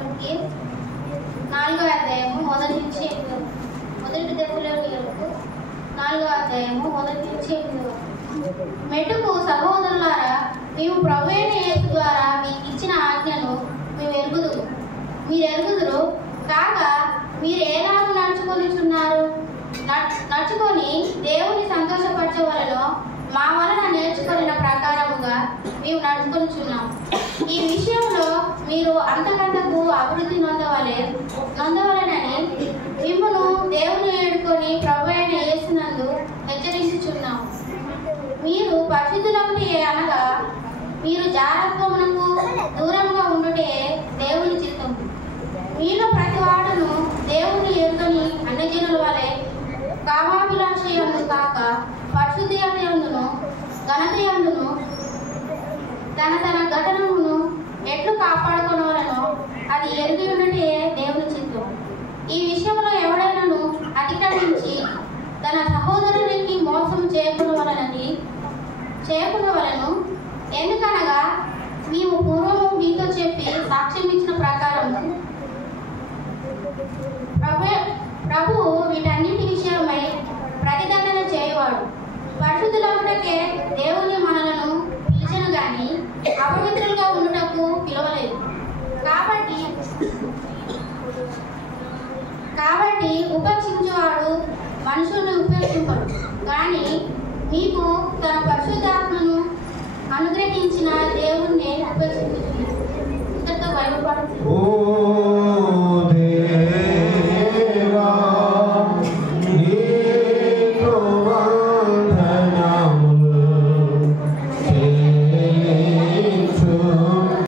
దశలోనికి 4వ అధ్యాయము మొదటి నుంచి 4వ అధ్యాయము మొదటి నుంచి 8 మెట్టుకు సహోదరులారా, మేము ప్రభువైన యేసు ద్వారా మీకు ఇచ్చిన ఆజ్ఞను మీరెరుగుదురు కాక మీరు ఎలాగూ నడుచుకొని దేవుని సంతోషపరచవలెనో మా వలన నేర్చుకున్న ప్రకారముగా మేము నడుచుకొనిచున్నాం. ఈ విషయంలో మీరు అంతకంతకు అభివృద్ధి నొందవలెనని మిమ్మును దేవుని వేడుకొని ప్రభువైన యేసునందు హెచ్చరించుచున్నాం. మీరు పరిశుద్ధులగుటే అనగా మీరు జారత్వమునకు దూరంగా ఉండుటే దేవుని చిత్తం. మీలో ప్రతివాడును దేవుని ఎరుగని అన్యజనుల వలె కామాభిలాషయందు కాక పరిశుద్ధయందును ఘనతయందును తన ఘటనమును ఎట్లు కాపాడుకొనవలెనో అది ఎరిగి ఉన్నటే దేవుని చిత్తం. ఈ విషయంలో ఎవడైనాను అతిక్రమించి తన సహోదరునికి మోసం చేయకునవలెను. ఎందుకనగా మేము పూర్వము మీతో చెప్పి సాక్ష్యం ఇచ్చిన ప్రకారము ప్రభువు వీటన్నిటి విషయమై ప్రతిదండన చేయవాడు. పరిశుద్ధులగుటకే దేవుని మనలను పిలిచెను గాని అపవిత్రులుగా ఉండుటకు పిలవలేదు. కాబట్టి ఉపేక్షించేవాడు మనుషులను ఉపేక్షింపడు, కానీ మీకు తన పరిశుద్ధాత్మను అనుగ్రహించిన దేవుణ్ణి ఉపేక్షించుచున్నాడు. ఇంతటితో బైబిల్ పాఠం.